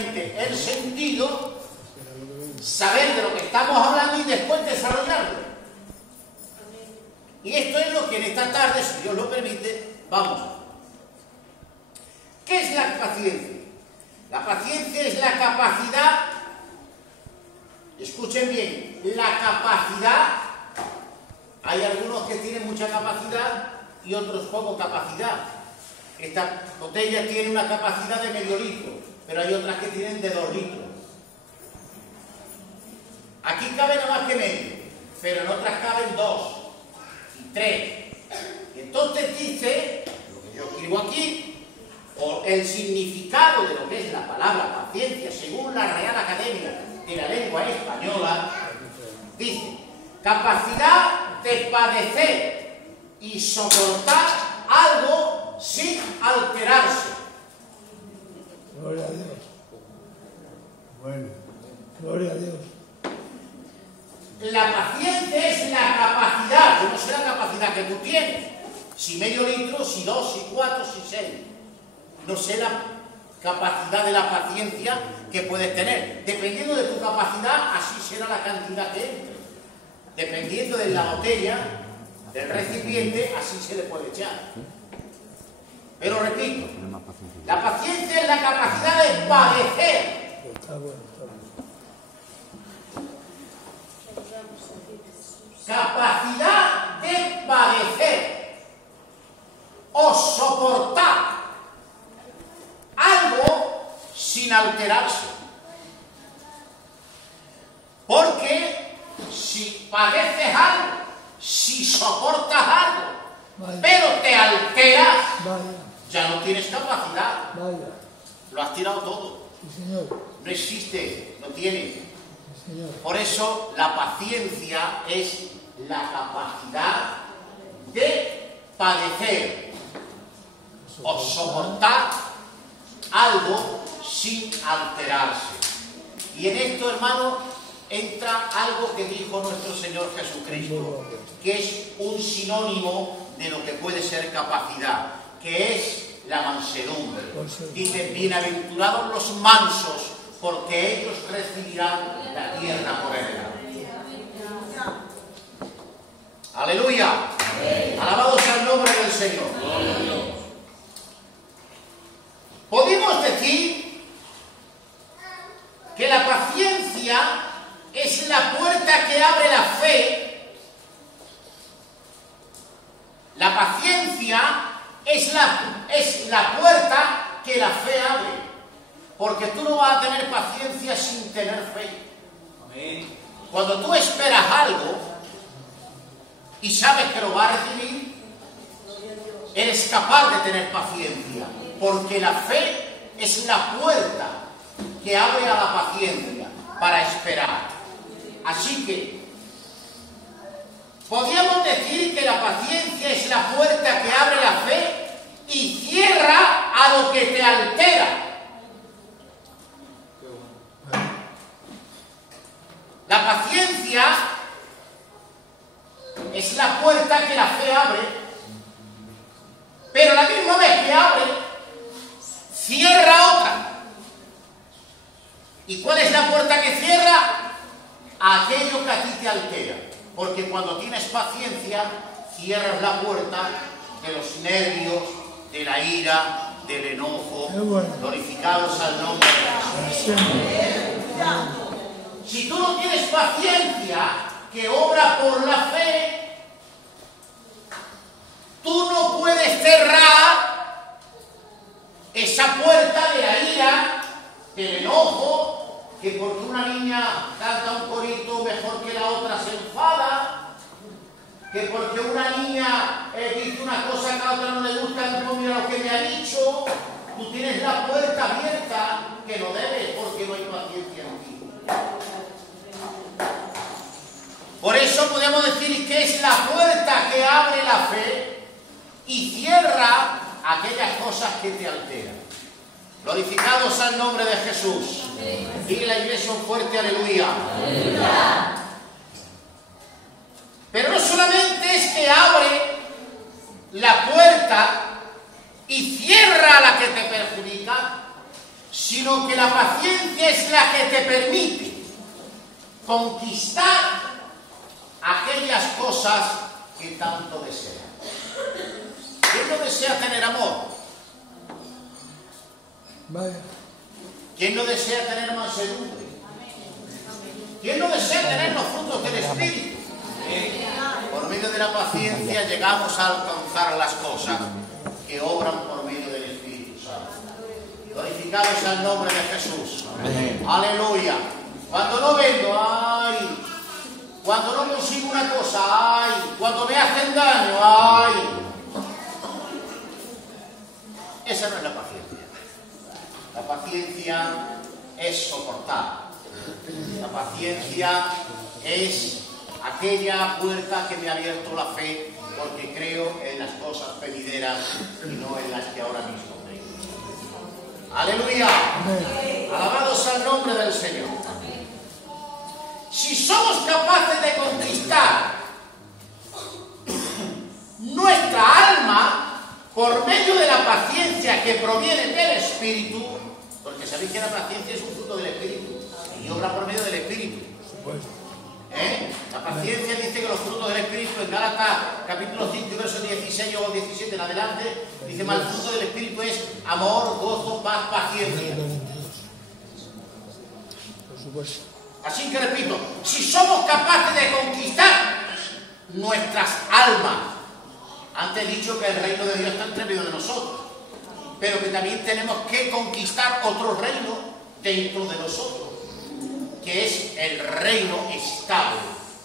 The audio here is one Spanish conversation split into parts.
el sentido, saber de lo que estamos hablando y después desarrollarlo. Y esto es lo que en esta tarde, si Dios lo permite, vamos a ver. ¿Qué es la paciencia? La paciencia es la capacidad, escuchen bien, la capacidad. Hay algunos que tienen mucha capacidad y otros poco capacidad. Esta botella tiene una capacidad de medio litro, pero hay otras que tienen de 2 litros. Aquí cabe nada más que medio, pero en otras caben 2 y 3. Entonces dice, lo que yo escribo aquí, o el significado de lo que es la palabra paciencia, según la Real Academia de la Lengua Española, dice, capacidad de padecer y soportar algo sin alterarse. Gloria a Dios. Bueno, gloria a Dios. La paciencia es la capacidad, yo no sé la capacidad que tú tienes, si medio litro, si 2, si 4, si 6. No sé la capacidad de la paciencia que puedes tener. Dependiendo de tu capacidad, así será la cantidad que entre. Dependiendo de la botella, del recipiente, así se le puede echar. Pero repito, la paciencia es la capacidad de padecer. Está bueno, está bueno. Capacidad de padecer o soportar algo sin alterarse. Porque si padeces algo, si soportas algo, Vaya. pero te alteras, Vaya, ya no tienes capacidad. vaya. Lo has tirado todo. Sí, señor. No existe, no tiene. Sí, señor. Por eso la paciencia es la capacidad de padecer o soportar algo sin alterarse. Y en esto, hermano, entra algo que dijo nuestro Señor Jesucristo, que es un sinónimo de lo que puede ser capacidad, que es la mansedumbre. Dice, bienaventurados los mansos, porque ellos recibirán la tierra por heredad. ¡Aleluya! Alabado sea el nombre del Señor. Podemos decir que la paciencia es la puerta que abre la fe. La paciencia es la puerta que la fe abre. Porque tú no vas a tener paciencia sin tener fe. Amén. Cuando tú esperas algo y sabes que lo vas a recibir, eres capaz de tener paciencia. Porque la fe es la puerta que abre a la paciencia para esperar. Así que podríamos decir que la paciencia es la puerta que abre la fe y cierra a lo que te altera. La paciencia es la puerta que la fe abre, pero la misma vez que abre, cierra otra. ¿Y cuál es la puerta que cierra? Aquello que a ti te altera. Porque cuando tienes paciencia, cierras la puerta de los nervios, de la ira, del enojo. Glorificados al nombre de Jesús. Si tú no tienes paciencia que obra por la fe, tú no puedes cerrar esa puerta de la ira, del enojo, que porque una niña canta un corito mejor que la otra se enfada, que porque una niña dice una cosa que a la otra no le gusta, no mira lo que me ha dicho, tú tienes la puerta abierta que no debes porque no hay paciencia en ti. Por eso podemos decir que es la puerta que abre la fe y cierra aquellas cosas que te alteran. Glorificados al nombre de Jesús. Dile la iglesia un fuerte aleluya. Aleluya. Pero no solamente es que abre la puerta y cierra la que te perjudica, sino que la paciencia es la que te permite conquistar aquellas cosas que tanto deseas. ¿Quién no desea tener amor? Vaya. ¿Quién no desea tener mansedumbre? ¿Quién no desea tener los frutos del Espíritu? Por medio de la paciencia llegamos a alcanzar las cosas que obran por medio del Espíritu Santo. Glorificado sea el nombre de Jesús. Amén. Aleluya. Cuando no vendo, ¡ay! Cuando no consigo una cosa, ¡ay! Cuando me hacen daño, ¡ay! Esa no es la paciencia. La paciencia es soportar. La paciencia es aquella puerta que me ha abierto la fe porque creo en las cosas venideras y no en las que ahora mismo creo. ¡Aleluya! Alabado sea el nombre del Señor. Si somos capaces de conquistar nuestra alma por medio de la paciencia que proviene del Espíritu, porque sabéis que la paciencia es un fruto del Espíritu y obra por medio del Espíritu. La paciencia dice que los frutos del Espíritu en Gálatas capítulo 5 versos 16 o 17 en adelante dice: el fruto del Espíritu es amor, gozo, paz, paciencia. Por supuesto. Así que repito, si somos capaces de conquistar nuestras almas, antes he dicho que el reino de Dios está entre medio de nosotros, pero que también tenemos que conquistar otro reino dentro de nosotros, que es el reino estable,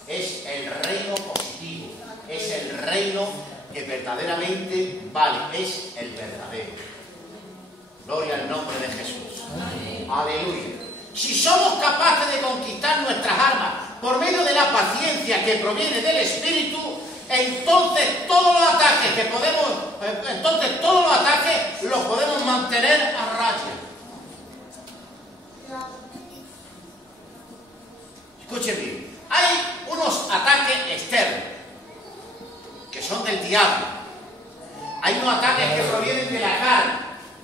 es el reino positivo, es el reino que verdaderamente vale, es el verdadero. Gloria al nombre de Jesús. Amén. Aleluya. Si somos capaces de conquistar nuestras almas por medio de la paciencia que proviene del Espíritu, entonces todos los ataques los podemos mantener a raya. Escuchen bien, hay unos ataques externos que son del diablo. Hay unos ataques que provienen de la carne.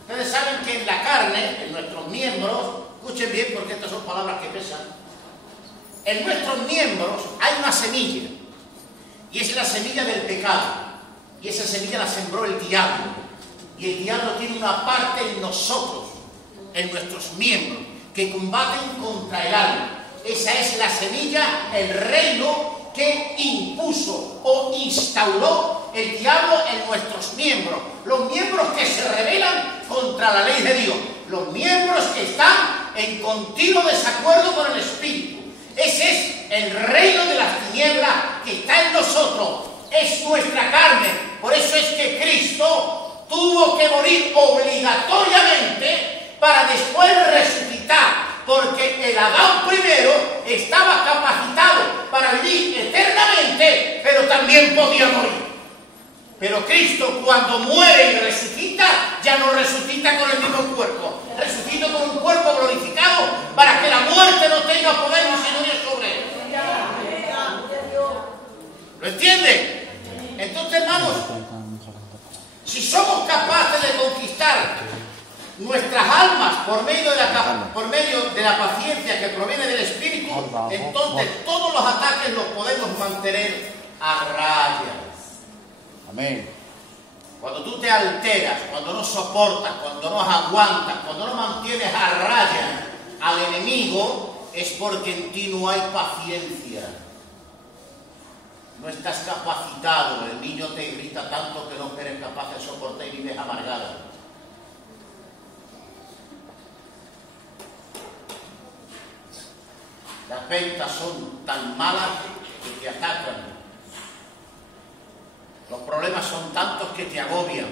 Ustedes saben que en la carne, en nuestros miembros, escuchen bien porque estas son palabras que pesan, en nuestros miembros hay una semilla, y es la semilla del pecado, y esa semilla la sembró el diablo, y el diablo tiene una parte en nosotros, en nuestros miembros, que combaten contra el alma. Esa es la semilla, el reino que impuso o instauró el diablo en nuestros miembros, los miembros que se rebelan contra la ley de Dios, los miembros que están en continuo desacuerdo con el Espíritu. Ese es el reino de las tinieblas que está en nosotros, es nuestra carne. Por eso es que Cristo tuvo que morir obligatoriamente para después resucitar, porque el Adán primero estaba capacitado para vivir eternamente, pero también podía morir. Pero Cristo, cuando muere y resucita, ya no resucita con el mismo cuerpo, resucita con un cuerpo glorificado para que la muerte no tenga poder ni señorío sobre él. ¿Lo entienden? Entonces, hermanos, si somos capaces de conquistar nuestras almas por medio de la paciencia que proviene del Espíritu, entonces todos los ataques los podemos mantener a raya. Amén. Cuando tú te alteras, cuando no soportas, cuando no aguantas, cuando no mantienes a raya al enemigo, es porque en ti no hay paciencia. No estás capacitado. El niño te irrita tanto que no eres capaz de soportar y vives amargado. Las ventas son tan malas que te atacan. Los problemas son tantos que te agobian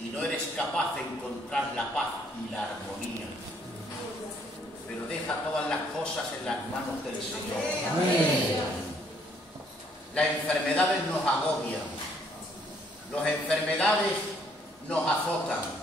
y no eres capaz de encontrar la paz y la armonía. Pero deja todas las cosas en las manos del Señor. Amén. Las enfermedades nos agobian, las enfermedades nos azotan.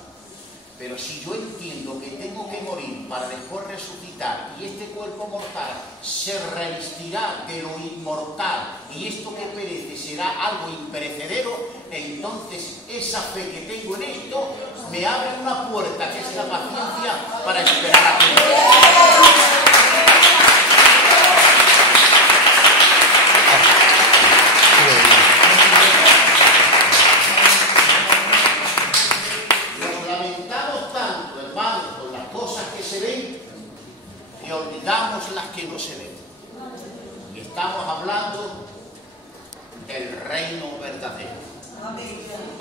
Pero si yo entiendo que tengo que morir para después resucitar y este cuerpo mortal se revestirá de lo inmortal y esto que perece será algo imperecedero, entonces esa fe que tengo en esto me abre una puerta que es la paciencia para esperar a Cristo. Nos lamentamos tanto, hermanos, con las cosas que se ven y olvidamos las que no se ven. Y estamos hablando del reino verdadero.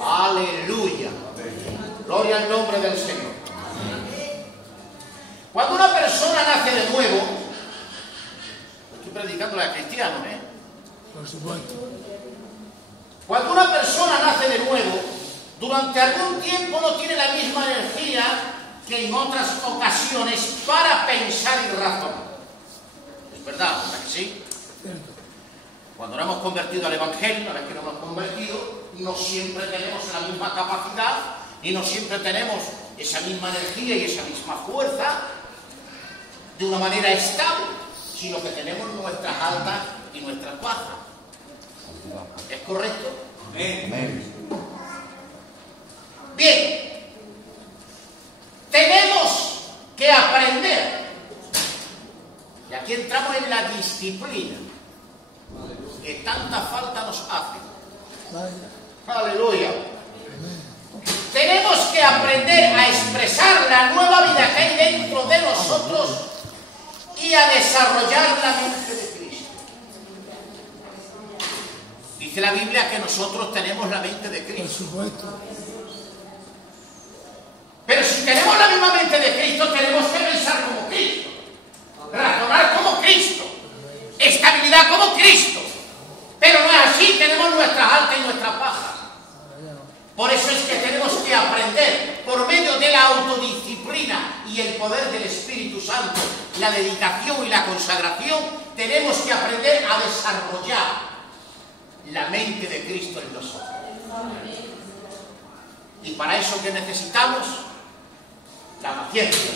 Aleluya. Gloria al nombre del Señor. Cuando una persona nace de nuevo, estoy predicando a cristianos, Por supuesto. Cuando una persona nace de nuevo, durante algún tiempo no tiene la misma energía que en otras ocasiones para pensar y razonar. ¿Es verdad? ¿Verdad que sí? Cierto. Cuando nos hemos convertido al Evangelio, una vez que nos hemos convertido, no siempre tenemos la misma capacidad y no siempre tenemos esa misma energía y esa misma fuerza de una manera estable, sino que tenemos nuestras altas y nuestras bajas. ¿Es correcto? Amén. Bien, tenemos que aprender, y aquí entramos en la disciplina que tanta falta nos hace. Vaya. Aleluya. Tenemos que aprender a expresar la nueva vida que hay dentro de nosotros y a desarrollar la mente de Cristo. Dice la Biblia que nosotros tenemos la mente de Por Cristo. supuesto. Pero si tenemos la misma mente de Cristo, tenemos que pensar como Cristo, razonar como Cristo, estabilidad como Cristo. Pero no es así, tenemos nuestras altas y nuestras bajas. Por eso es que tenemos que aprender, por medio de la autodisciplina y el poder del Espíritu Santo, la dedicación y la consagración, tenemos que aprender a desarrollar la mente de Cristo en nosotros. Y para eso, ¿qué necesitamos? La paciencia.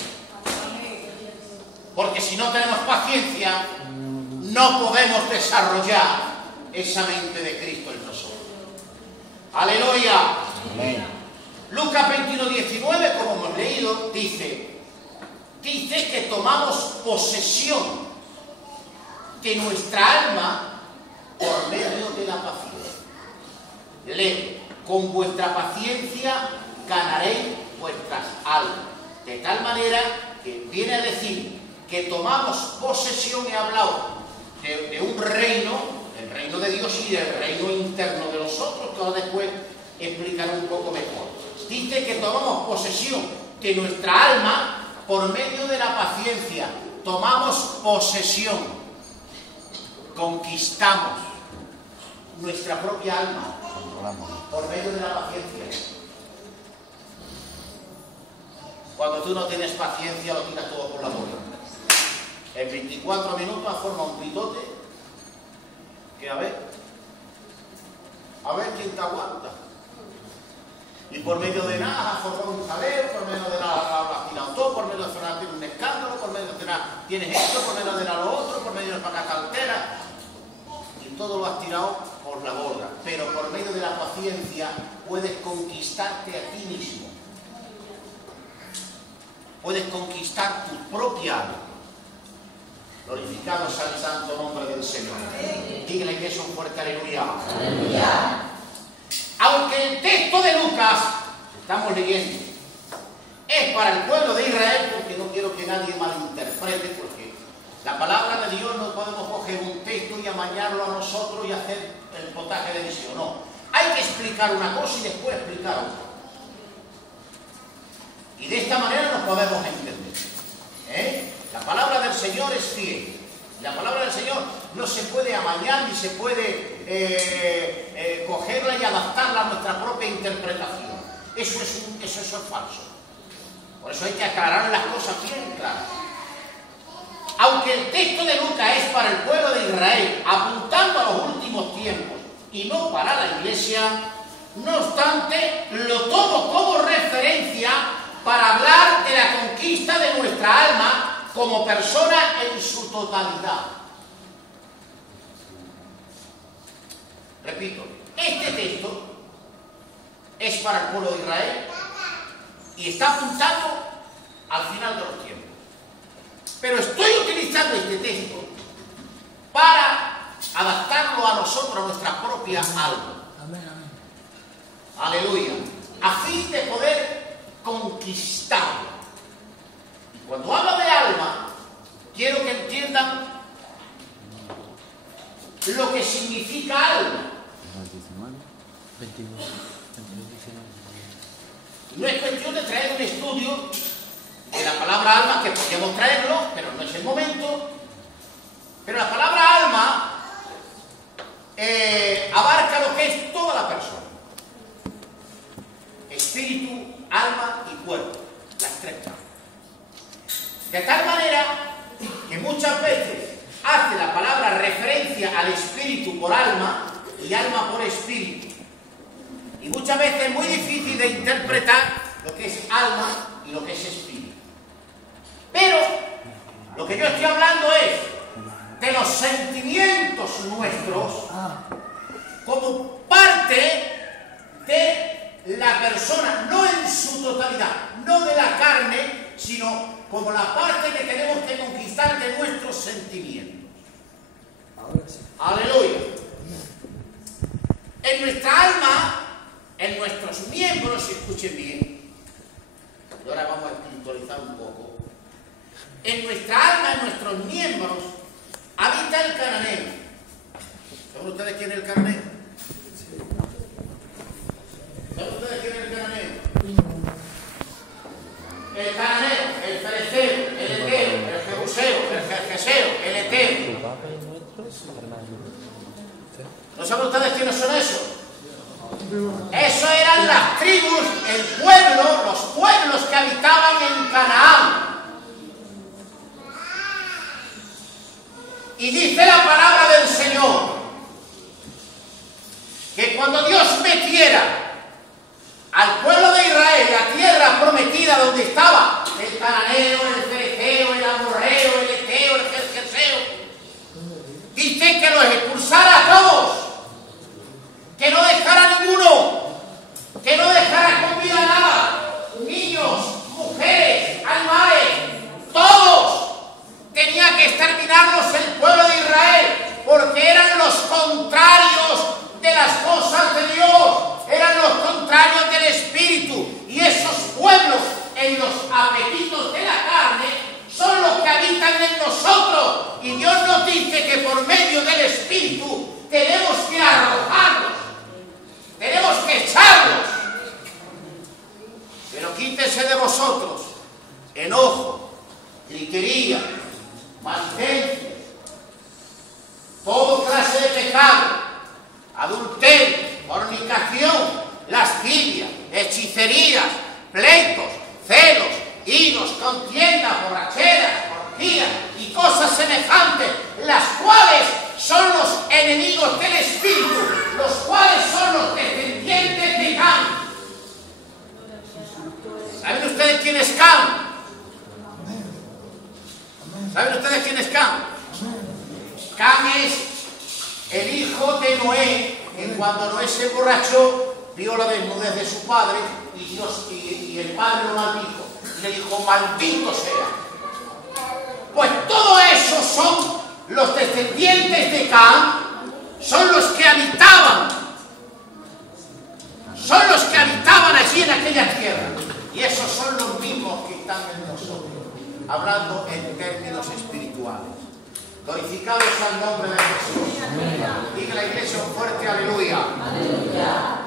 Porque si no tenemos paciencia, no podemos desarrollar esa mente de Cristo en nosotros. Aleluya. Amén. Lucas 21:19, como hemos leído, dice que tomamos posesión de nuestra alma por medio de la paciencia. Leo, con vuestra paciencia ganaréis vuestras almas. De tal manera que viene a decir que tomamos posesión, he hablado de un reino, el reino de Dios y del reino interno de nosotros, que ahora después explicaré un poco mejor. Dice que tomamos posesión de nuestra alma por medio de la paciencia. Tomamos posesión, conquistamos nuestra propia alma por medio de la paciencia. Cuando tú no tienes paciencia, lo tiras todo por la boca. En 24 minutos forma un pitote que a ver quién te aguanta. Y por medio de nada has formado un jaleo, por medio de nada has tirado todo, por medio de nada tienes un escándalo, por medio de nada tienes esto, por medio de nada lo otro, por medio de una cartera. Y todo lo has tirado por la borda. Pero por medio de la paciencia puedes conquistarte a ti mismo. Puedes conquistar tu propia alma. Glorificado sea el santo nombre del Señor. Dígale que es un fuerte aleluya. Aleluya. Aunque el texto de Lucas, estamos leyendo, es para el pueblo de Israel, porque no quiero que nadie malinterprete, porque la palabra de Dios no podemos coger un texto y amañarlo a nosotros y hacer el potaje de visión. No, hay que explicar una cosa y después explicar otra. Y de esta manera nos podemos entender. La palabra del Señor es fiel. La palabra del Señor no se puede amañar ni se puede cogerla y adaptarla a nuestra propia interpretación. Eso es falso. Por eso hay que aclarar las cosas bien claras. Aunque el texto de Lucas es para el pueblo de Israel, apuntando a los últimos tiempos y no para la iglesia, no obstante, lo tomo como referencia para hablar de la conquista de nuestra alma como persona en su totalidad. Repito, este texto es para el pueblo de Israel, y está apuntando al final de los tiempos. Pero estoy utilizando este texto para adaptarlo a nosotros, a nuestra propia alma. Amén, amén. Aleluya. A fin de poder conquistarlo. Y cuando hablo de alma, quiero que entiendan lo que significa alma. No es cuestión de traer un estudio de la palabra alma, que podríamos traerlo, pero no es el momento. Pero la palabra alma abarca lo que es toda la persona. Espíritu, alma y cuerpo. Las tres partes. De tal manera que muchas veces hace la palabra referencia al espíritu por alma y alma por espíritu. Y muchas veces es muy difícil de interpretar lo que es alma y lo que es espíritu. Pero lo que yo estoy hablando es de los sentimientos nuestros como parte de la persona, no en su totalidad, no de la carne, sino como la parte que tenemos que conquistar de nuestros sentimientos. Aleluya. En nuestra alma, en nuestros miembros, escuchen bien, y ahora vamos a espiritualizar un poco, en nuestra alma, en nuestros miembros, habita el cananeo. ¿Saben ustedes quién es el cananeo? ¿Saben ustedes quién es el cananeo? El cananeo, el fereceo, el eteo, el jebuseo, el jerjeseo, el eteo. ¿No saben ustedes quiénes son esos? Esos eran las tribus, el pueblo, los pueblos que habitaban en Canaán. Y dice la palabra del Señor que cuando Dios metiera al pueblo de Israel la tierra prometida donde estaba el cananeo, el fereceo, el amorreo, el eteo, el jerjeseo, dice que los expulsara a todos, que no dejara ninguno, que no dejara con vida nada, niños, mujeres, animales, todos. Tenía que exterminarlos el pueblo de Israel, porque eran los contrarios de las cosas de Dios, eran los contrarios del Espíritu, y esos pueblos en los apetitos de la carne son los que habitan en nosotros, y Dios nos dice que por medio del Espíritu tenemos que arrojarlos, tenemos que echarlos. Pero quítese de vosotros enojo, gritería, maldicencia, toda clase de pecado, adulterio, fornicación, lascivia, hechicerías, pleitos, celos, iros, contiendas, borracheras, orgías y cosas semejantes, las cuales son los enemigos del Espíritu, los cuales son los descendientes de Cam. ¿Saben ustedes quién es Cam? ¿Saben ustedes quién es Cam? Cam es el hijo de Noé, que cuando Noé se emborrachó, vio la desnudez de su padre y el padre lo maldijo. Y le dijo, maldito sea. Pues todo eso son los descendientes de Cam, son los que habitaban allí en aquella tierra. Y esos son los mismos que están en nosotros, hablando en términos espirituales. Glorificado sea el nombre de Jesús. Diga la iglesia un fuerte aleluya. Aleluya.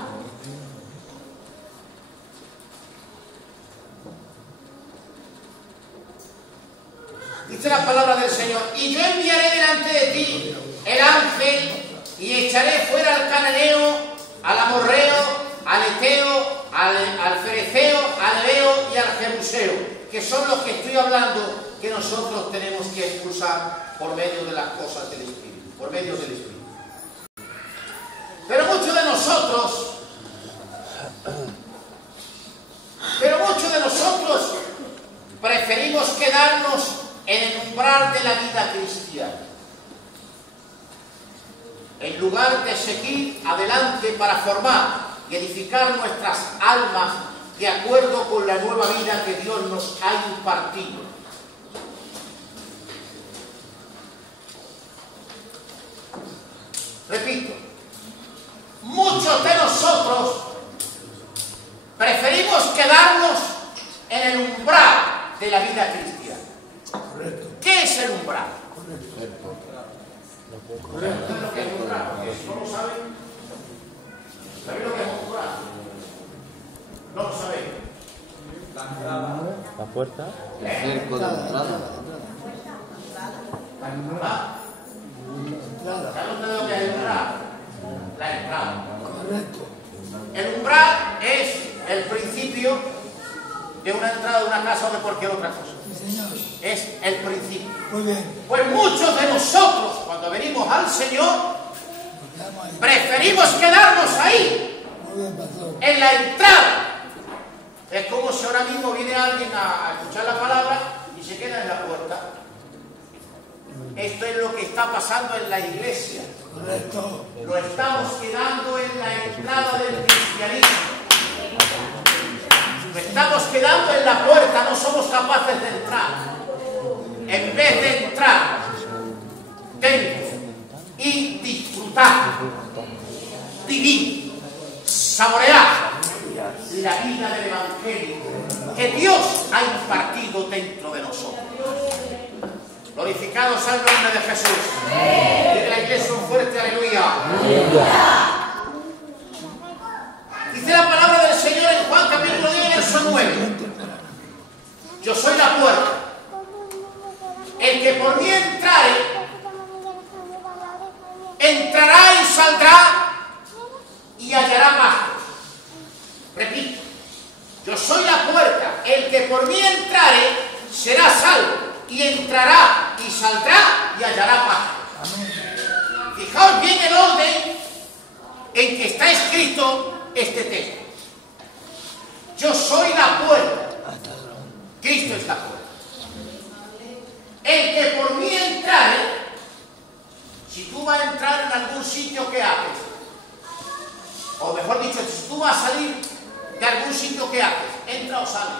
Dice la palabra del Señor, y yo enviaré delante de ti el ángel y echaré fuera al cananeo, al amorreo, al eteo, al fereceo, al heveo y al jebuseo, que son los que estoy hablando, que nosotros tenemos que expulsar por medio de las cosas del Espíritu, por medio del Espíritu. Pero muchos de nosotros preferimos quedarnos en el umbral de la vida cristiana, en lugar de seguir adelante para formar y edificar nuestras almas de acuerdo con la nueva vida que Dios nos ha impartido. Repito, muchos de nosotros preferimos quedarnos en el umbral de la vida cristiana. Correcto. ¿Qué es el umbral? Correcto. ¿Saben lo que es umbral? ¿No lo saben? ¿Saben lo que es umbral? No lo sabéis. La puerta. El cerco de entrada. La entrada. ¿Saben ustedes lo que es el umbral? La entrada. Correcto. El umbral es el principio de una entrada de una casa o de cualquier otra cosa. Sí, señor. Es el principio. Muy bien. Pues muchos de nosotros, cuando venimos al Señor, Nos quedamos ahí. preferimos quedarnos ahí, Muy bien, pastor. en la entrada. Es como si ahora mismo viene alguien a escuchar la palabra y se queda en la puerta. Esto es lo que está pasando en la iglesia. Correcto. Lo estamos quedando en la entrada del cristianismo. Lo estamos quedando en la puerta, no somos capaces de entrar. En vez de entrar dentro y disfrutar, vivir, saborear la vida del Evangelio que Dios ha impartido dentro de nosotros. Glorificado sea el nombre de Jesús. Dice la iglesia un fuerte aleluya. Dice la palabra del Señor en Juan capítulo 10, verso 9. Yo soy la puerta. El que por mí entrare, entrará y saldrá y hallará pastos. Repito, yo soy la puerta. El que por mí entrare será salvo y entrará y saldrá y hallará pastos. Fijaos bien el orden en que está escrito este texto. Yo soy la puerta. Cristo es la puerta. El que por mí entrare, si tú vas a entrar en algún sitio, ¿qué haces? O mejor dicho, si tú vas a salir de algún sitio, ¿qué haces? ¿Entra o sale?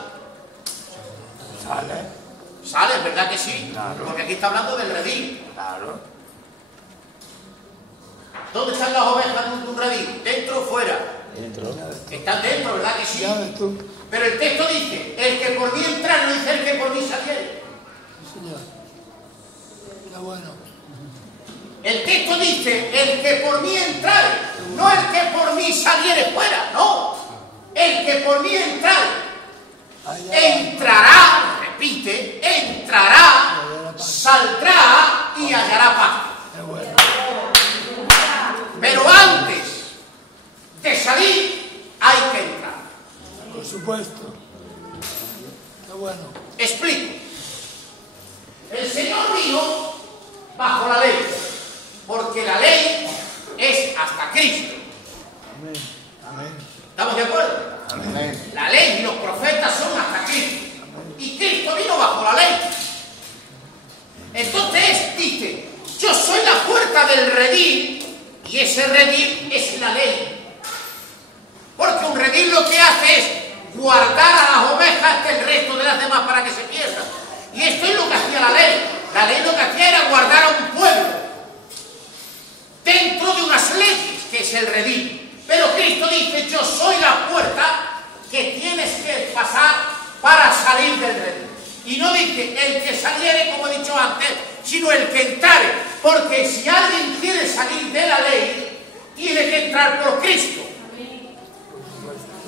Sale. Sale, ¿verdad que sí? Claro. Porque aquí está hablando del redil. Claro. ¿Dónde están las ovejas de un redil? ¿Dentro o fuera? Dentro. Están dentro, ¿verdad que sí? Ya ves tú. Pero el texto dice, el que por mí entrare, no dice el que por mí saliere. Sí, señor. Qué bueno. El texto dice, el que por mí entrare, no el que por mí saliere fuera, no. El que por mí entrare, Allá. entrará, repite, entrará, saldrá y hallará paz. Qué bueno. Pero antes de salir, hay que entrar. Por supuesto. Qué bueno. Explico. El Señor vino bajo la ley, porque la ley es hasta Cristo. Amén. Amén. ¿Estamos de acuerdo? Amén. La ley y los profetas son hasta Cristo. Y Cristo vino bajo la ley. Entonces dice, yo soy la puerta del redil, y ese redil es la ley. Porque un redil lo que hace es guardar a las ovejas del resto de las demás para que se pierdan. Y esto es lo que hacía la ley. La ley lo que hacía era guardar a un pueblo dentro de unas leyes, que es el redil. Pero Cristo dice, yo soy la puerta que tienes que pasar para salir del redil. Y no dice el que saliere, como he dicho antes, sino el que entrare. Porque si alguien quiere salir de la ley, tiene que entrar por Cristo.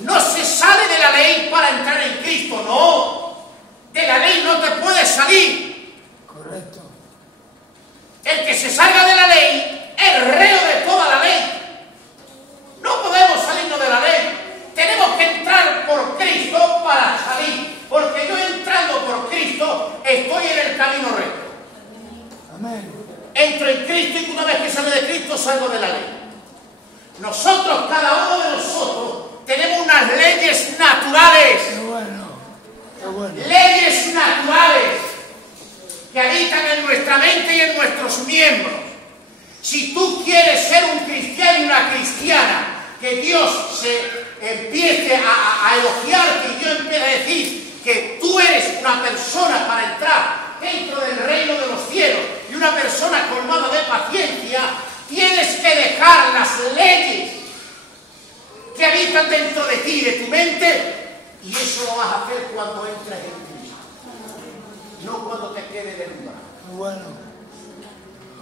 No se sale de la ley para entrar en Cristo, no. De la ley no te puedes salir. Correcto. El que se salga de la ley es reo de toda la ley. No podemos salirnos de la ley. Tenemos que entrar por Cristo para salir. Porque yo entrando por Cristo estoy en el camino recto. Amén. Entro en Cristo y una vez que salgo de Cristo salgo de la ley. Nosotros, cada uno de nosotros, tenemos unas leyes naturales. Qué bueno. Qué bueno. Leyes naturales que habitan en nuestra mente y en nuestros miembros. Si tú quieres ser un cristiano y una cristiana, que Dios se empiece a elogiarte y yo empiece a decir que tú eres una persona para entrar dentro del reino de los cielos y una persona colmada de paciencia, tienes que dejar las leyes que habitan dentro de ti, de tu mente, y eso lo vas a hacer cuando entres en Cristo, no cuando te quedes en el lugar. Muy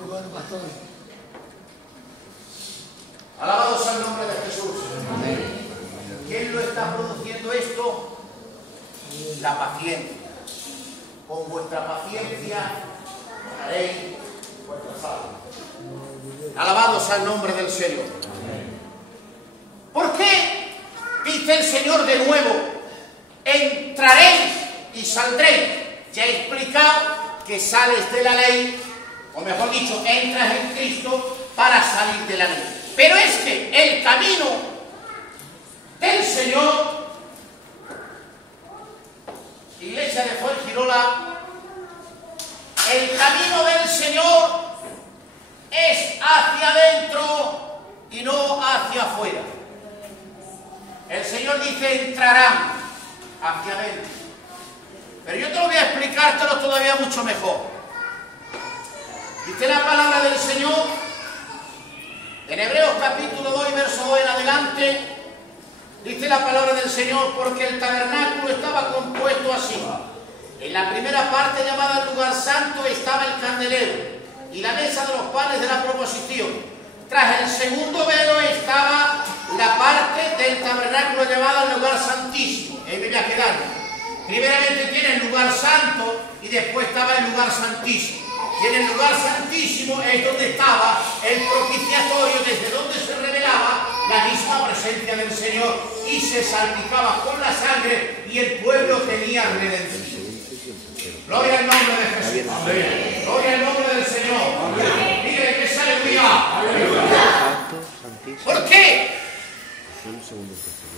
bueno, pastor. Alabado sea el nombre de Jesús. Amén. ¿Quién lo está produciendo esto? La paciencia. Con vuestra paciencia ganaréis vuestra salud. Alabado sea el nombre del Señor. ¿Por qué dice el Señor de nuevo? Entraréis y saldréis. Ya he explicado que sales de la ley, o mejor dicho, entras en Cristo para salir de la ley. Pero es que el camino del Señor, Iglesia de Fuengirola, el camino del Señor es hacia adentro y no hacia afuera. El Señor dice entrarán hacia adentro. Pero yo te lo voy a explicártelo todavía mucho mejor. Dice la palabra del Señor en Hebreos capítulo 2 y verso 2 en adelante, dice la palabra del Señor, porque el tabernáculo estaba compuesto así. En la primera parte, llamada el lugar santo, estaba el candelero y la mesa de los panes de la proposición. Tras el segundo velo estaba la parte del tabernáculo llamada el lugar santísimo. Ahí me voy a quedar. Primeramente tiene el lugar santo y después estaba el lugar santísimo. Y en el lugar santísimo es donde estaba el propiciatorio, desde donde se revelaba la misma presencia del Señor y se salpicaba con la sangre y el pueblo tenía redención. Gloria al nombre de Jesús. Amén. Gloria al nombre del Señor. Amén. Mire que sale aleluya. ¿Por qué?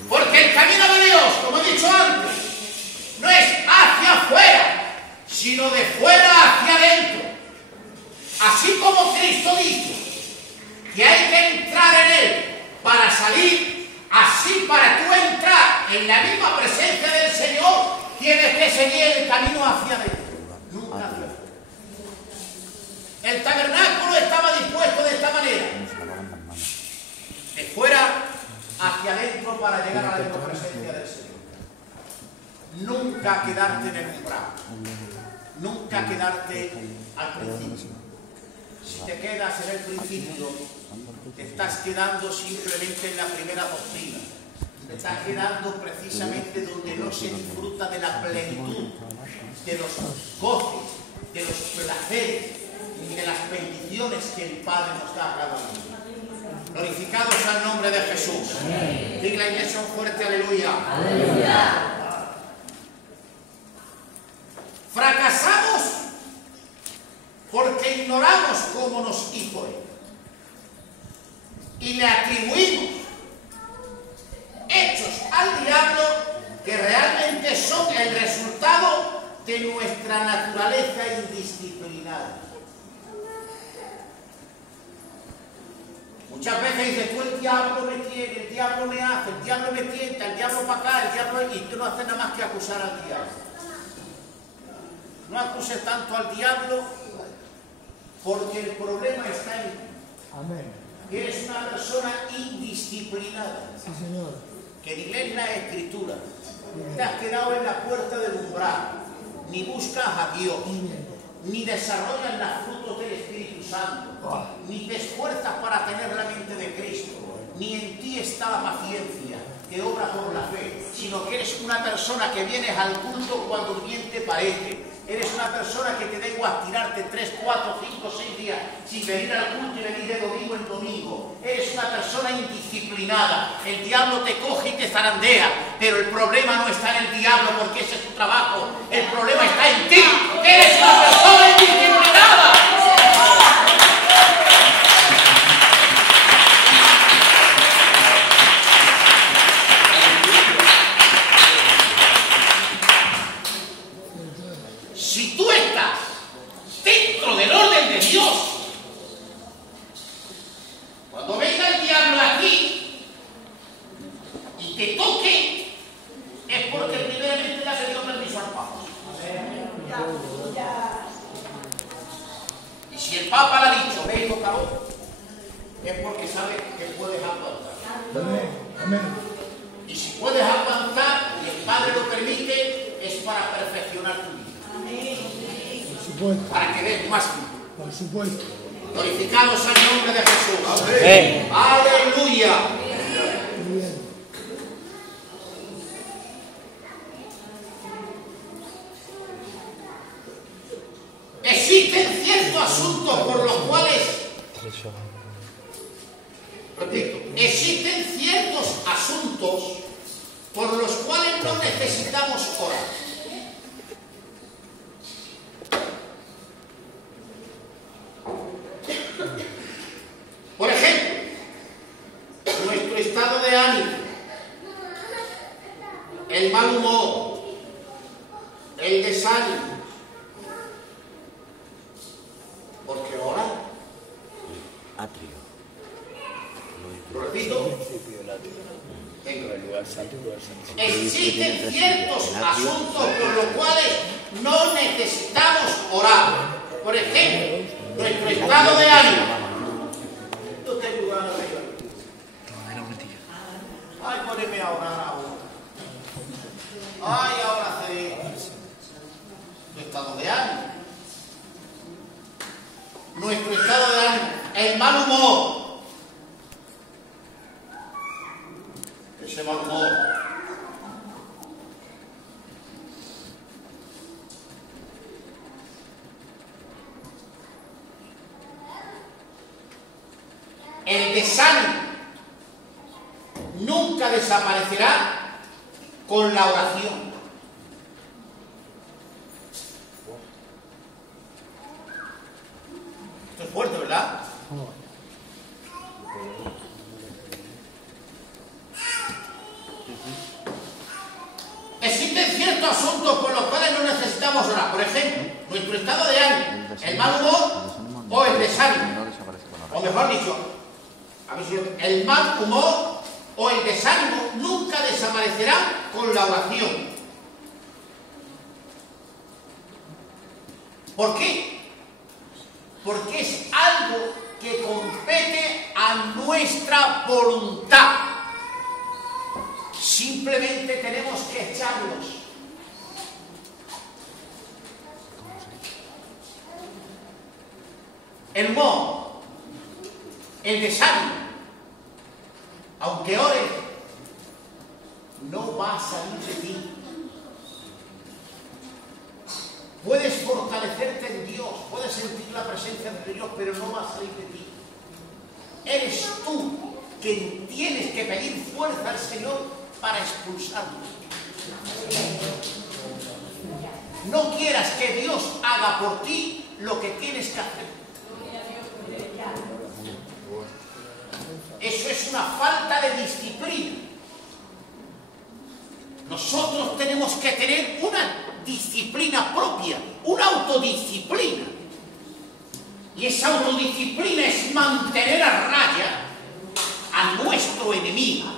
Porque el camino de Dios, como he dicho antes, no es hacia afuera, sino de fuera hacia adentro. Así como Cristo dijo que hay que entrar en Él para salir, así para tú entrar en la misma presencia del Señor, tienes que seguir el camino hacia adentro, nunca hacia afuera. El tabernáculo estaba dispuesto de esta manera, de fuera hacia adentro para llegar a la misma presencia del Señor. Nunca quedarte en el umbral, nunca quedarte al principio. Si te quedas en el principio, te estás quedando simplemente en la primera doctrina. Te estás quedando precisamente donde no se disfruta de la plenitud, de los goces, de los placeres y de las bendiciones que el Padre nos da a cada uno. Glorificado sea el nombre de Jesús. Diga la iglesia un fuerte aleluya. Aleluya. Fracasamos porque ignoramos cómo nos hizo Él y le atribuimos hechos al diablo que realmente son el resultado de nuestra naturaleza indisciplinada. Muchas veces dices tú, el diablo me tiene, el diablo me hace, el diablo me tienta, el diablo para acá, el diablo, y tú no haces nada más que acusar al diablo. No acuses tanto al diablo, porque el problema está en ti. Amén. Eres una persona indisciplinada. Sí, Señor. Que ni lees la Escritura. Te has quedado en la puerta del umbral. Ni buscas a Dios. Ni desarrollas los frutos del Espíritu Santo. Ni te esfuerzas para tener la mente de Cristo. Ni en ti está la paciencia que obra por la fe, sino que eres una persona que vienes al culto cuando bien te parece. Eres una persona que te da igual tirarte 3, 4, 5, 6 días sin venir al culto y venir de domingo en domingo. Eres una persona indisciplinada. El diablo te coge y te zarandea, pero el problema no está en el diablo porque ese es su trabajo. El problema está en ti, que eres una persona indisciplinada. Si tú estás dentro del orden de Dios, cuando venga el diablo aquí, Papa le ha dicho, ve y tócalo, es porque sabe que puedes avanzar. Amén. Amén. Y si puedes avanzar y el Padre lo permite, es para perfeccionar tu vida. Por supuesto. Para que des más fruto. Por supuesto. Glorificados al nombre de Jesús. Amén. Aleluya. Muy bien. Existen ciertos asuntos por los cuales, repito, existen ciertos asuntos por los cuales no necesitamos orar. Por ejemplo, nuestro estado de ánimo, el mal humor, el desánimo. Porque ahora, lo repito, existen ciertos asuntos por los cuales no necesitamos orar. Por ejemplo, nuestro estado de ánimo. Ay, poneme a orar ahora. Ay, ahora hace tu estado de ánimo. Nuestro estado de ánimo, el mal humor. Ese mal humor. El desánimo nunca desaparecerá con la oración. Esto es fuerte, ¿verdad? Existen ciertos asuntos por los cuales no necesitamos orar. Por ejemplo, nuestro estado de ánimo, el mal humor o el desánimo. O mejor dicho, el mal humor o el desánimo nunca desaparecerán con la oración. ¿Por qué? Porque es algo que compete a nuestra voluntad. Simplemente tenemos que echarlos. El humor, el desánimo, aunque ores, no va a salir de ti. Puedes fortalecerte en Dios, puedes sentir la presencia de Dios, pero no va a salir de ti. Eres tú quien tienes que pedir fuerza al Señor para expulsarlo. No quieras que Dios haga por ti lo que tienes que hacer. Eso es una falta de disciplina. Nosotros tenemos que tener una disciplina propia, una autodisciplina. Y esa autodisciplina es mantener a raya a nuestro enemigo,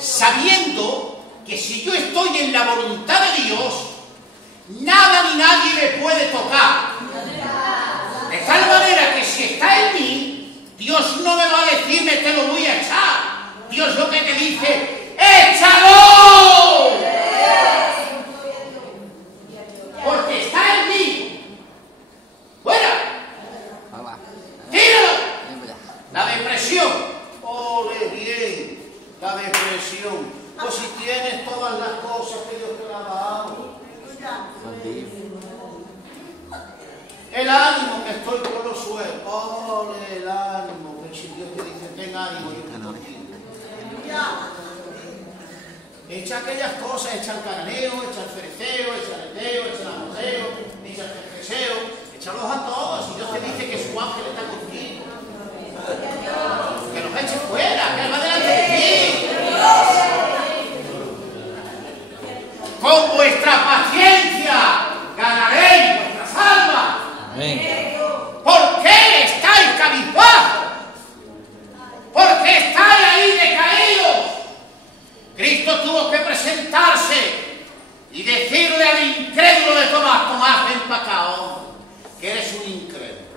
sabiendo que si yo estoy en la voluntad de Dios, nada ni nadie me puede tocar. De tal manera que si está en mí, Dios no me va a decirme te lo voy a echar. Dios lo que te dice, ¡échalo! Porque está en mí. ¡Fuera! ¡Tíralo! La depresión. ¡Ole bien! La depresión. Pues si tienes todas las cosas que Dios te ha dado. El ánimo, que estoy por los suelos. ¡Ole el ánimo! Que si Dios te dice, ten ánimo, yo estoy contigo. Echa aquellas cosas, echa el cananeo, echa el fereceo, echa el eteo, echa el amorreo, echa el jerjeseo, échalos a todos. Y Dios te dice que su ángel está contigo. Que los eches fuera, que él va delante de ti. Con vuestra paciencia ganaréis vuestras almas. Amén. ¿Por qué estáis cabizbajos? ¿Por qué estáis ahí decaídos? Cristo tuvo que presentarse y decirle al incrédulo de Tomás, Tomás, ven para acá, hombre, que eres un incrédulo.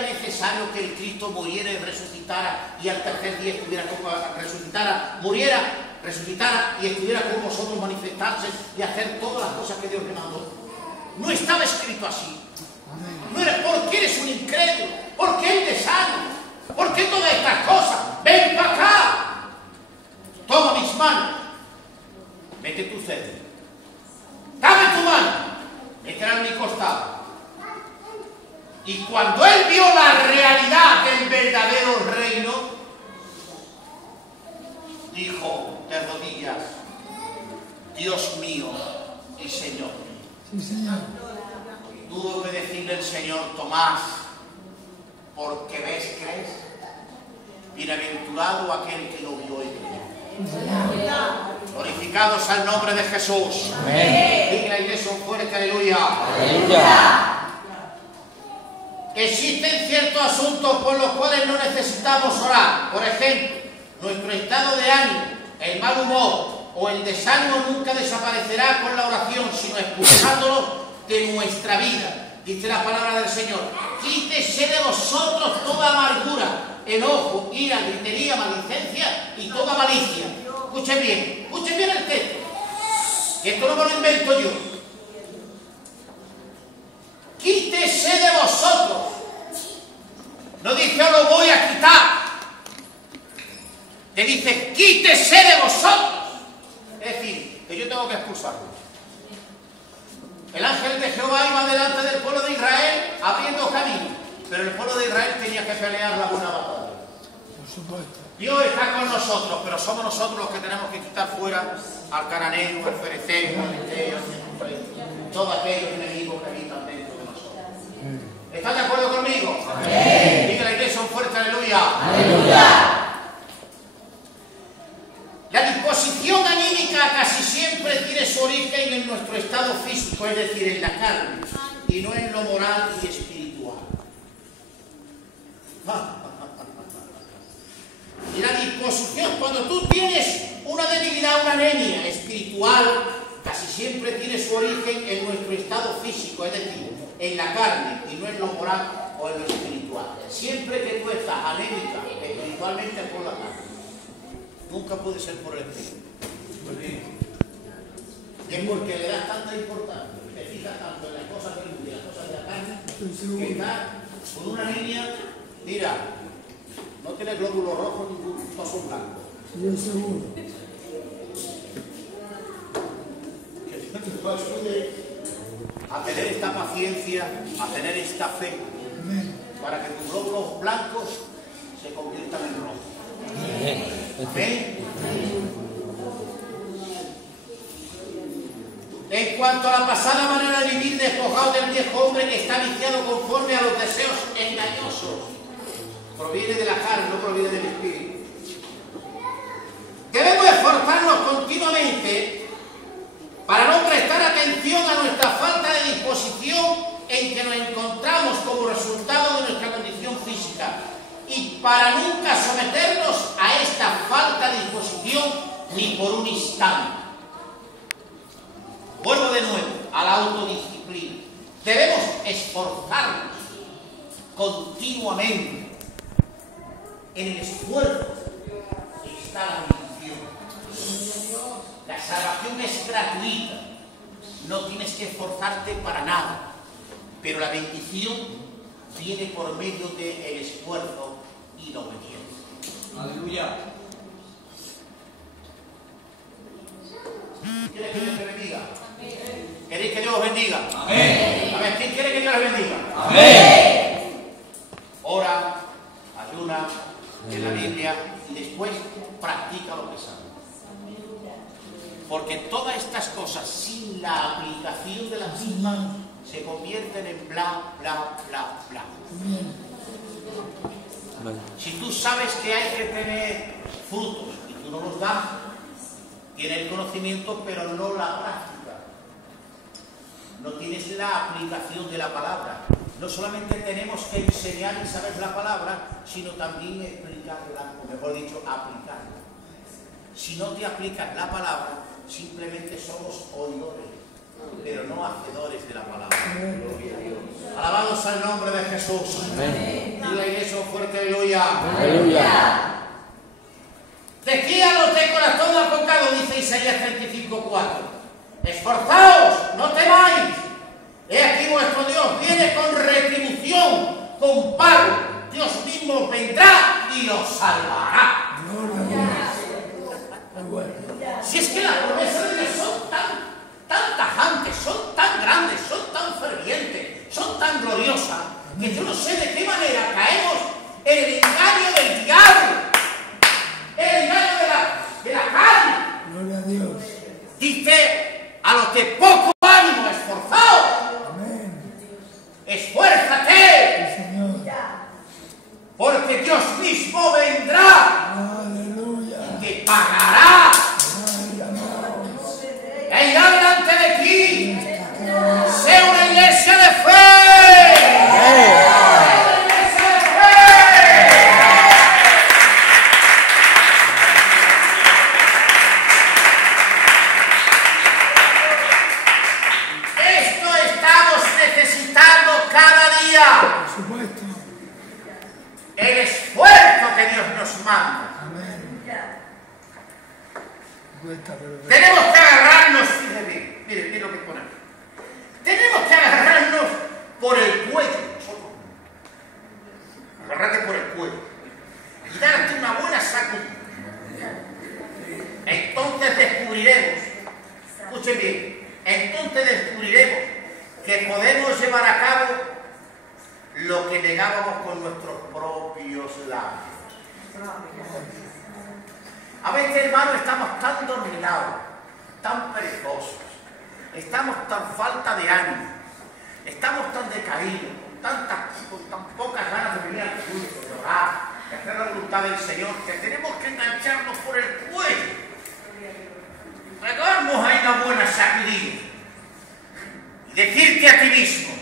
era necesario que el Cristo muriera y resucitara y al tercer día estuviera resucitara y estuviera con vosotros, manifestarse y hacer todas las cosas que Dios le mandó? No estaba escrito así. No era porque eres un incrédulo, porque Él te sana, porque todas estas cosas. Ven para acá, toma mis manos, mete tu cetro, dame tu mano, métela en mi costado. Y cuando Él vio la realidad del verdadero reino, dijo de rodillas: Dios mío y Señor. Sí, Señor. Tuvo que decirle el Señor: Tomás, porque ves, crees. Bienaventurado aquel que lo vio y creyó. Glorificados al nombre de Jesús. Amén. Diga la iglesia un fuerte aleluya. Aleluya. Existen ciertos asuntos por los cuales no necesitamos orar. Por ejemplo, nuestro estado de ánimo, el mal humor o el desánimo nunca desaparecerá con la oración, sino expulsándolo de nuestra vida. Dice la palabra del Señor: quítese de vosotros toda amargura, enojo, ira, gritería, maledicencia y toda malicia. Escuchen bien el texto. Esto no me lo invento yo. Quítese de vosotros. No dice yo lo voy a quitar. Te dice quítese de vosotros. Es decir, que yo tengo que expulsarlo. El ángel de Jehová iba delante del pueblo de Israel abriendo camino, pero el pueblo de Israel tenía que pelear la buena batalla. Por supuesto. Dios está con nosotros, pero somos nosotros los que tenemos que quitar fuera al cananeo, al fereceo, al eteo, todos aquellos enemigos que habitan dentro de nosotros. ¿Están de acuerdo conmigo? Amén. Diga la iglesia un fuerte aleluya. Aleluya. La disposición anímica casi siempre tiene su origen en nuestro estado físico, es decir, en la carne, y no en lo moral y espiritual. Y la disposición, cuando tú tienes una debilidad, una anemia espiritual, casi siempre tiene su origen en nuestro estado físico, es decir, en la carne, y no en lo moral o en lo espiritual. Siempre que tú estás anémica espiritualmente es por la carne. Nunca puede ser por el espíritu. Y es porque le das tanta importancia, te fijas tanto en las cosas del mundo y las cosas de la carne, que estás con una niña, mira, no tiene glóbulos rojos ni todos son blancos. Yo seguro. Que Dios te ayude a tener esta paciencia, a tener esta fe, Amén. para que tus glóbulos blancos se conviertan en rojos. Amén. En cuanto a la pasada manera de vivir, despojado del viejo hombre que está viciado conforme a los deseos engañosos, proviene de la carne, no proviene del espíritu. Debemos esforzarnos continuamente para no prestar atención a nuestra falta de disposición en que nos encontramos como resultado de nuestra condición física, y para nunca someternos a esta falta de disposición ni por un instante. Vuelvo de nuevo a la autodisciplina. Debemos esforzarnos continuamente. En el esfuerzo está la bendición. La salvación es gratuita. No tienes que esforzarte para nada. Pero la bendición viene por medio del esfuerzo y la obediencia. Aleluya. ¿Quieres que Dios te bendiga? ¿Queréis que Dios os bendiga? Amén. A ver, ¿quién quiere que Dios les bendiga? Amén. Ora, ayuna, en la Biblia y después practica lo que sabe. Porque todas estas cosas, sin la aplicación de las mismas, se convierten en bla, bla, bla, bla. Si tú sabes que hay que tener frutos y tú no los das, tienes el conocimiento pero no la práctica. No tienes la aplicación de la palabra. No solamente tenemos que enseñar y saber la palabra, sino también explicarla, o mejor dicho, aplicarla. Si no te aplicas la palabra, simplemente somos oidores, pero no hacedores de la palabra. Alabado sea el nombre de Jesús. Amén. Y la iglesia fuerte, aleluya. Aleluya. Decíanos de corazón apocado, dice Isaías 35:4. Esforzaos, no temáis. He aquí vuestro Dios viene con retribución, con pago. Dios mismo vendrá y los salvará. Gloria a Dios. Qué bueno. Si es que las promesas de Dios son tan tajantes, son tan grandes, son tan fervientes, son tan gloriosas, que yo no sé de qué manera caemos en el engaño del diablo, el engaño de la carne. Gloria a Dios. Dice a los de poco ánimo, esforzaos, Amén. esfuérzate, Sí, Señor. porque Dios mismo vendrá Aleluya. y te pagará. Ay, amados. E irá delante de ti. Sé una iglesia de fe. Sé una iglesia de fe. Esto estamos necesitando cada día. Por supuesto. El esfuerzo que Dios nos manda. Amén. Cuesta, pero Tenemos que agarrarnos, fíjate, mire lo que pone. Tenemos que agarrarnos por el cuello nosotros. Agarrarte por el cuello y darte una buena sacudida. Entonces descubriremos, escuchen bien, entonces descubriremos que podemos llevar a cabo lo que negábamos con nuestros propios labios. A veces, hermanos, estamos tan dominados, tan perezosos, estamos tan falta de ánimo, estamos tan decaídos, con tan pocas ganas de venir al culto, de orar, de hacer la voluntad del Señor, que tenemos que engancharnos por el cuello, pegarnos ahí una buena sacudida y decirte a ti mismo: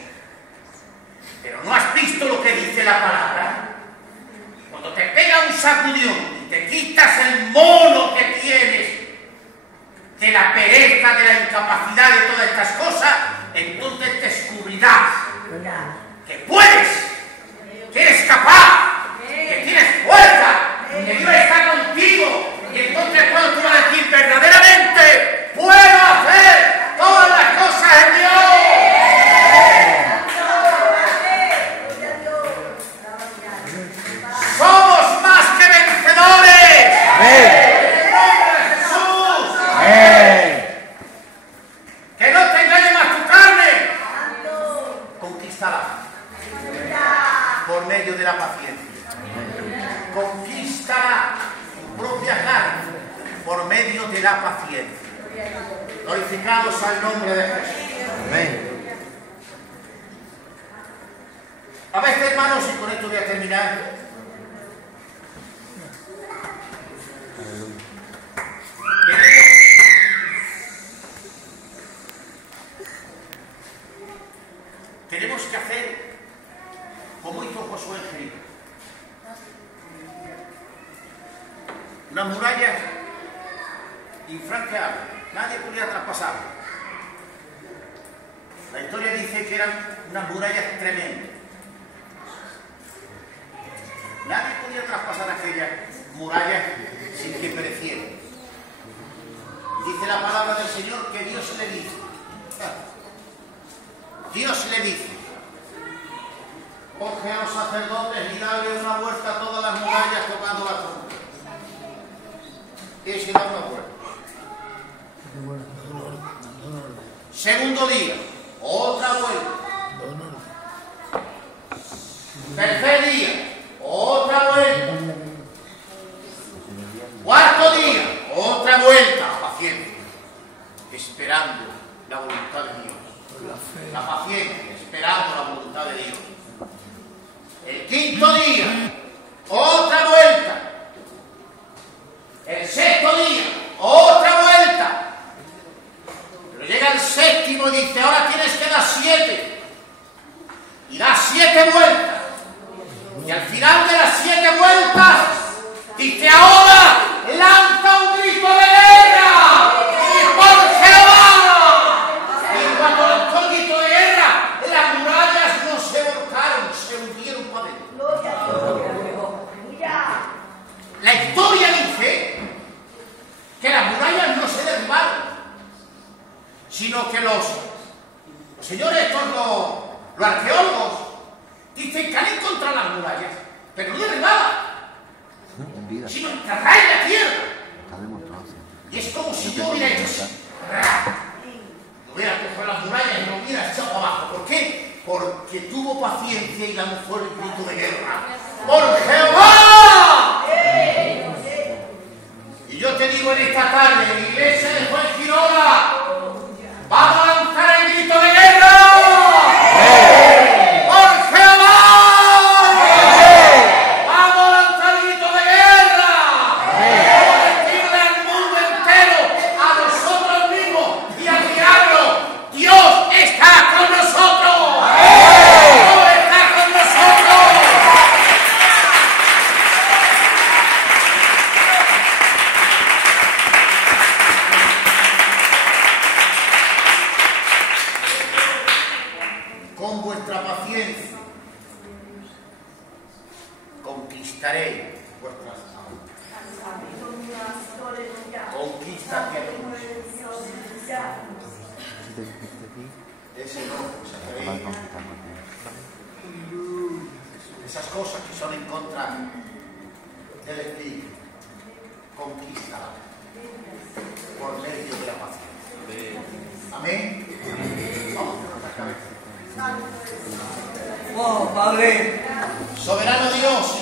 pero no has visto lo que dice la palabra. Cuando te pega un sacudión y te quitas el mono que tienes de la pereza, de la incapacidad, de todas estas cosas, entonces descubrirás que puedes, que eres capaz, que tienes fuerza, que Dios está contigo. Y entonces cuando tú vas a decir: verdaderamente puedo hacer todas las cosas en Dios. Somos más que vencedores. Amén. En el nombre de Jesús. Amén. Que no te engañe más tu carne. Conquístala por medio de la paciencia. Conquístala tu propia carne por medio de la paciencia. Glorificados al nombre de Jesús. Amén. A veces, hermanos, y con esto voy a terminar, tenemos que hacer como hizo Josué en Jericó. Una muralla infranqueable, nadie podía traspasarla. La historia dice que eran unas murallas tremendas. Nadie podía traspasar aquellas murallas sin que pereciera. Dice la palabra del Señor que Dios le dice: coge a los sacerdotes y dale una vuelta a todas las murallas tocando la trompeta. Y se da una vuelta. Segundo día, otra vuelta. Tercer día, otra vuelta. Cuarto día, otra vuelta. Paciencia, esperando la voluntad de Dios. La paciencia, esperando la voluntad de Dios. El quinto día, otra vuelta. El sexto día, otra vuelta. Pero llega el séptimo y dice: ahora tienes que dar 7. Y da 7 vueltas. Y al final de las 7 vueltas, dice: ahora lanza un grito de guerra. Y por Jehová. Y cuando lanzó el grito de guerra, las murallas no se volcaron, se hundieron para adentro. Los arqueólogos dicen que han encontrado las murallas, pero no derribadas, sino enterradas en la tierra. Y es como si yo hubiera hecho así. Hubiera cogido las murallas y lo hubiera echado abajo. ¿Por qué? Porque tuvo paciencia y lanzó el grito de guerra. ¡Por Jehová! Y yo te digo en esta tarde, iglesia de Fuengirola, vamos a lanzar el grito de guerra. ¡Por Jehová! ¡Vamos a lanzar el grito de guerra! ¡Vamos a decirle al mundo entero, a nosotros mismos y al diablo! ¡Dios está con nosotros! ¡Dios está con nosotros! Con vuestra paciencia conquistaréis vuestras almas. Conquista que ese no, esas cosas que son en contra del espíritu, conquístalas por medio de la paciencia. Amén. Vamos a nuestra cabeza. Oh, Padre. Soberano Dios,